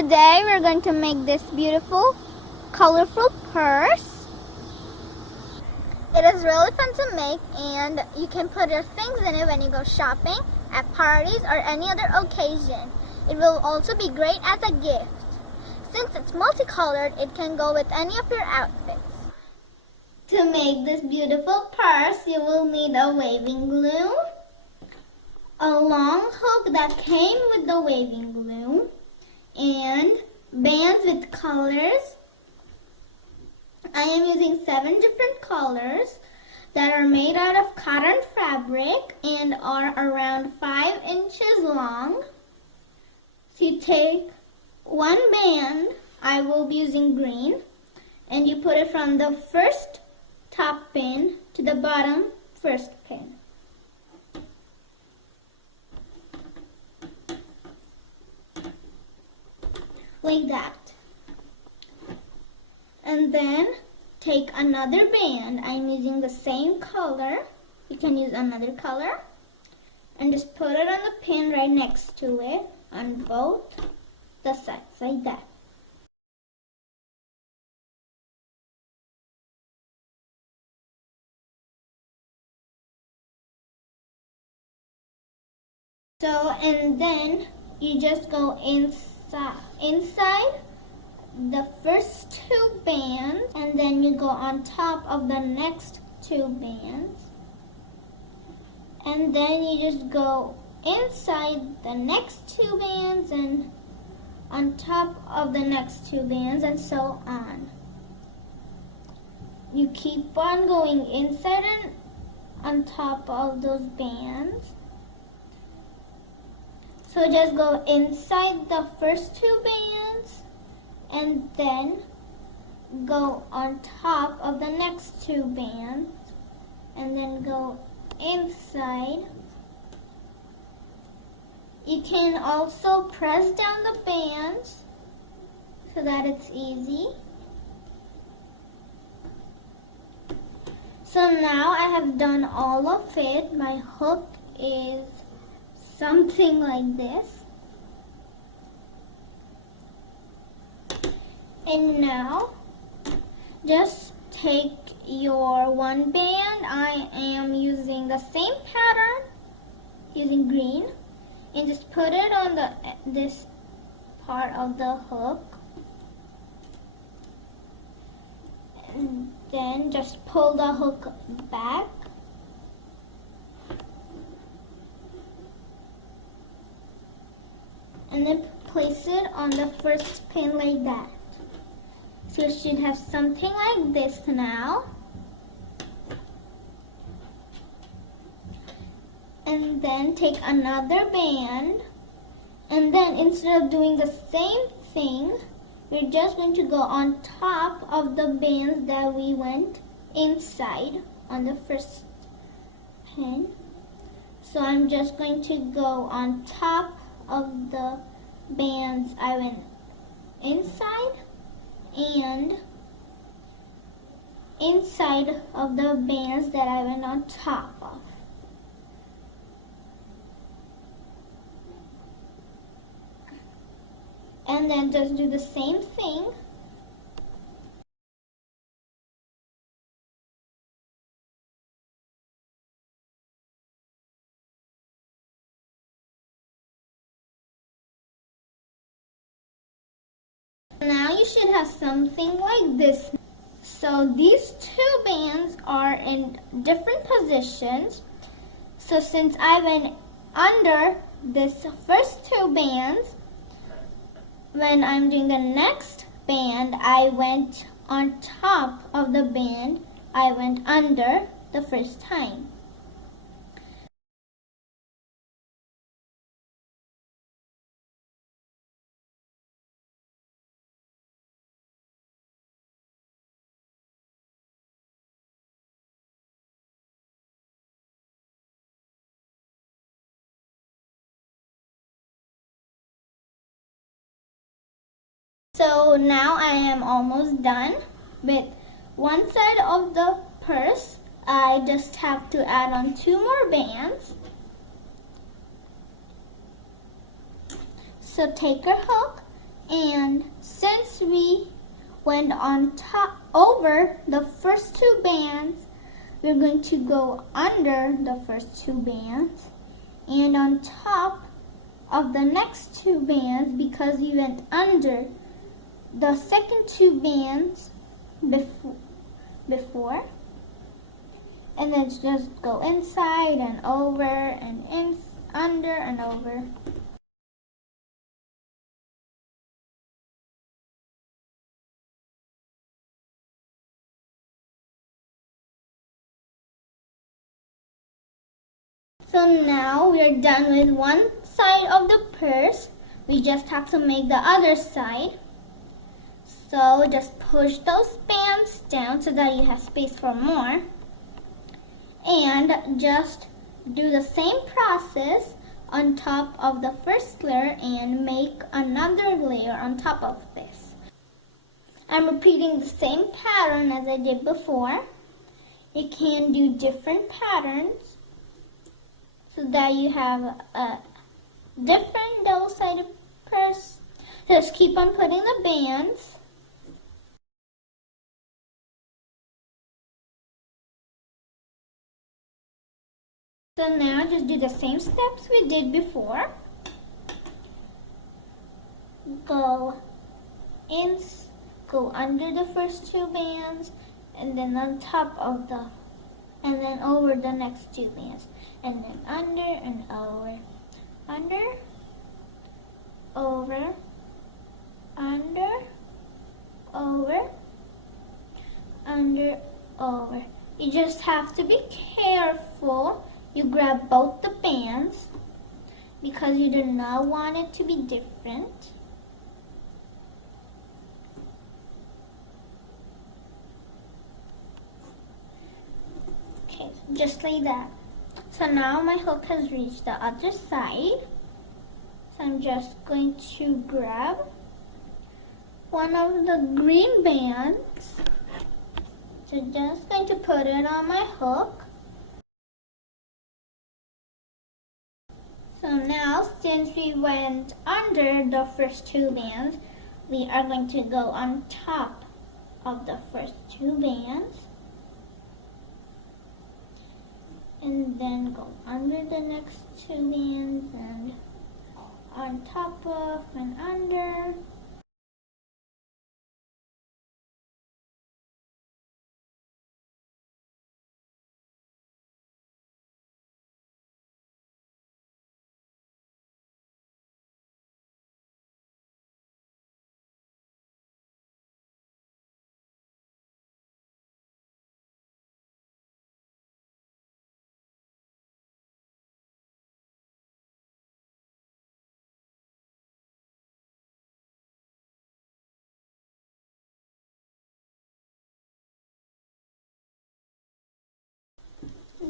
today we're going to make this beautiful, colorful purse. It is really fun to make, and you can put your things in it when you go shopping, at parties, or any other occasion. It will also be great as a gift. Since it's multicolored, it can go with any of your outfits. To make this beautiful purse, you will need a waving loom, a long hook that came with the waving loom, and bands with colors. I am using 7 different colors that are made out of cotton fabric and are around 5 inches long. So you take one band, I will be using green, and you put it from the first top pin to the bottom first pin. Like that. And then take another band. I'm using the same color. You can use another color. And just put it on the pin right next to it on both the sides, like that. So, and then you just go inside the first 2 bands, and then you go on top of the next 2 bands, and then you just go inside the next 2 bands and on top of the next 2 bands, and so on. You keep on going inside and on top of those bands. So just go inside the first 2 bands and then go on top of the next 2 bands and then go inside. You can also press down the bands so that it's easy. So now I have done all of it. My hook is something like this. And now just take your one band. I am using the same pattern, using green, and just put it on this part of the hook. And then just pull the hook back. And then place it on the first pin like that. So you should have something like this now. And then take another band, and then instead of doing the same thing, we're just going to go on top of the bands that we went inside on the first pin. So I'm just going to go on top of the bands I went inside and inside of the bands that I went on top of. And then just do the same thing. Now you should have something like this. So these 2 bands are in different positions. So since I went under this first 2 bands, when I'm doing the next band, I went on top of the band I went under the first time. So now I am almost done with one side of the purse. I just have to add on 2 more bands. So take your hook And since we went on top over the first two bands, we're going to go under the first two bands and on top of the next two bands, because we went under the second two bands before, and then just go inside and over and in, under and over. So now we are done with one side of the purse. We just have to make the other side. So just push those bands down so that you have space for more. And just do the same process on top of the first layer and make another layer on top of this. I'm repeating the same pattern as I did before. You can do different patterns so that you have a different double-sided purse. Just keep on putting the bands. So now just do the same steps we did before. Go under the first two bands and then on top of the, and then over the next two bands, and then under and over, under, over, under, over, under, over. You just have to be careful. You grab both the bands because you do not want it to be different. Okay, just like that. So now my hook has reached the other side. So I'm just going to grab one of the green bands. So just going to put it on my hook. So now, since we went under the first two bands, we are going to go on top of the first two bands. And then go under the next two bands and on top of and under.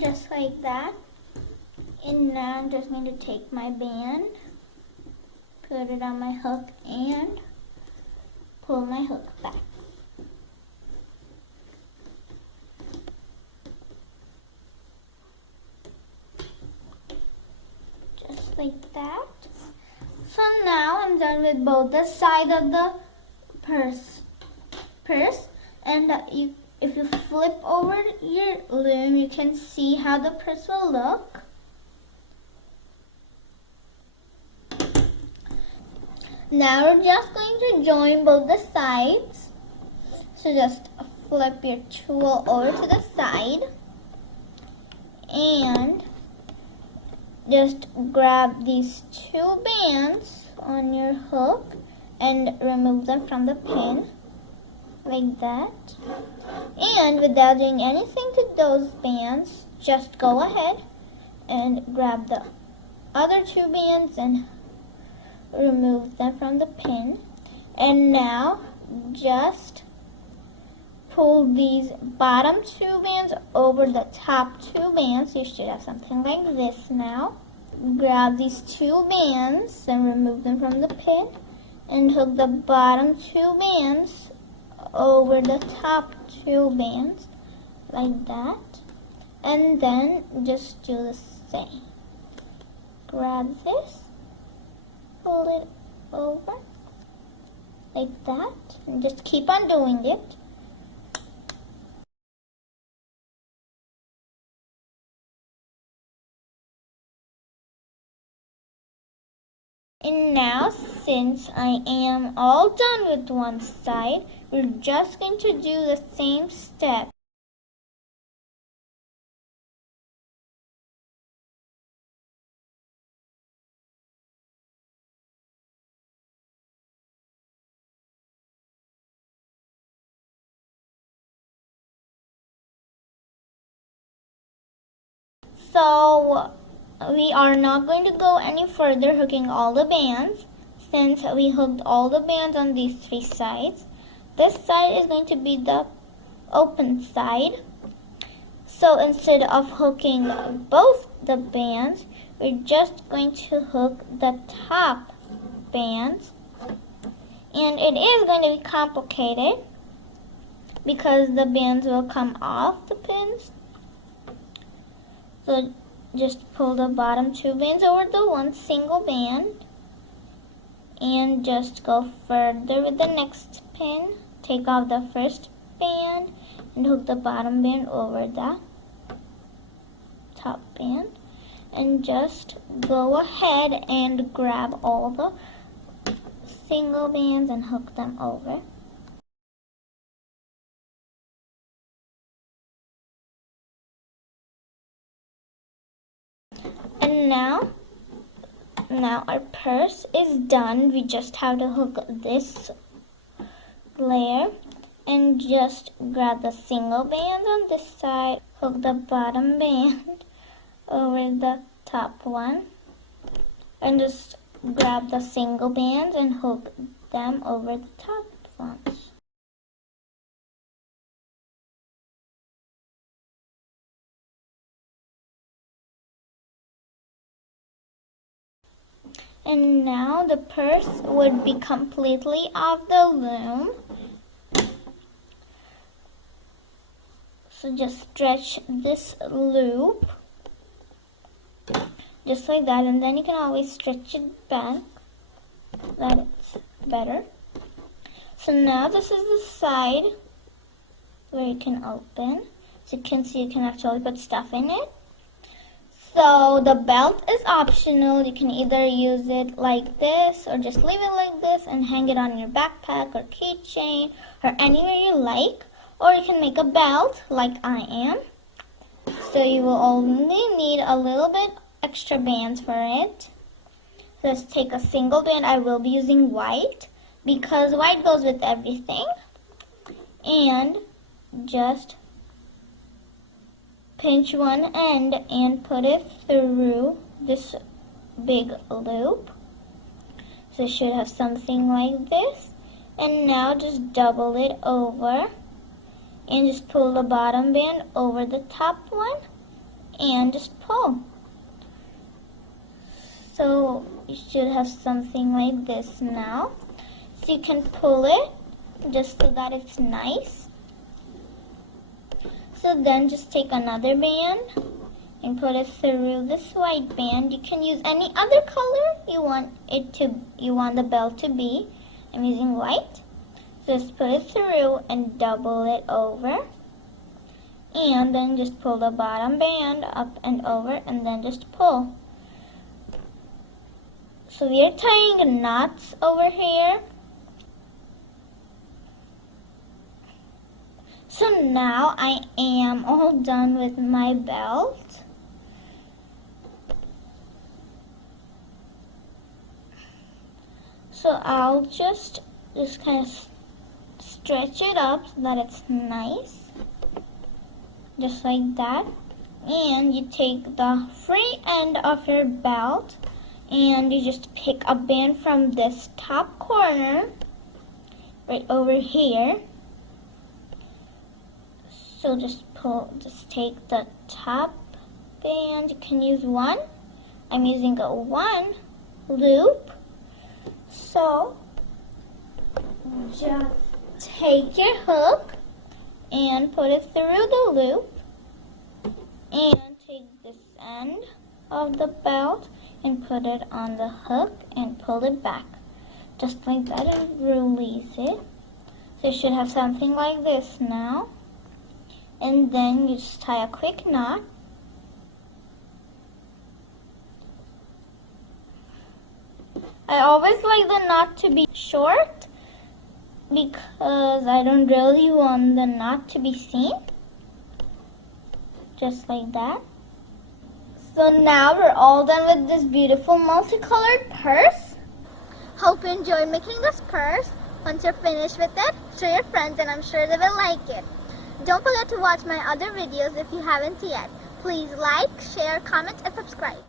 Just like that. And now I'm just going to take my band, put it on my hook, and pull my hook back. Just like that. So now I'm done with both the side of the purse. And if you flip over your loom, you can see how the purse will look. Now we're just going to join both the sides. So just flip your tool over to the side and just grab these two bands on your hook and remove them from the pin like that. And without doing anything to those bands, just go ahead and grab the other two bands and remove them from the pin. And now just pull these bottom two bands over the top two bands. You should have something like this now. Grab these two bands and remove them from the pin and hook the bottom two bands over the top two bands like that. And then just do the same. Grab this, pull it over like that, and just keep on doing it. And now, since I am all done with one side, we're just going to do the same step. So we are not going to go any further hooking all the bands, since we hooked all the bands on these three sides. This side is going to be the open side. So instead of hooking both the bands, we're just going to hook the top bands. And it is going to be complicated because the bands will come off the pins. So just pull the bottom two bands over the one single band and just go further with the next pin. Take off the first band and hook the bottom band over the top band, and just go ahead and grab all the single bands and hook them over. And now our purse is done. We just have to hook this layer and just grab the single band on this side, hook the bottom band over the top one, and just grab the single bands and hook them over the top ones. And now the purse would be completely off the loom. So just stretch this loop just like that, and then you can always stretch it back. That's better. So now this is the side where you can open. So you can see you can actually put stuff in it. So the belt is optional. You can either use it like this or just leave it like this and hang it on your backpack or keychain or anywhere you like. Or you can make a belt like I am. So you will only need a little bit extra bands for it. So let's take a single band. I will be using white because white goes with everything. And just pinch one end and put it through this big loop. So it should have something like this. And now just double it over and just pull the bottom band over the top one and just pull. So you should have something like this now. So you can pull it just so that it's nice. So then just take another band and put it through this white band. You can use any other color you want the belt to be. I'm using white. So just put it through and double it over. And then just pull the bottom band up and over and then just pull. So we are tying knots over here. So now I am all done with my belt. So I'll just kind of stretch it up so that it's nice. Just like that. And you take the free end of your belt and you just pick a band from this top corner right over here. So just take the top band. You can use one. I'm using a one loop. So just take your hook and put it through the loop and take this end of the belt and put it on the hook and pull it back. just like that, and release it. So you should have something like this now. And then you just tie a quick knot. I always like the knot to be short because I don't really want the knot to be seen. Just like that. So now we're all done with this beautiful multicolored purse. Hope you enjoyed making this purse. Once you're finished with it, show your friends and I'm sure they will like it. Don't forget to watch my other videos if you haven't yet. Please like, share, comment, and subscribe.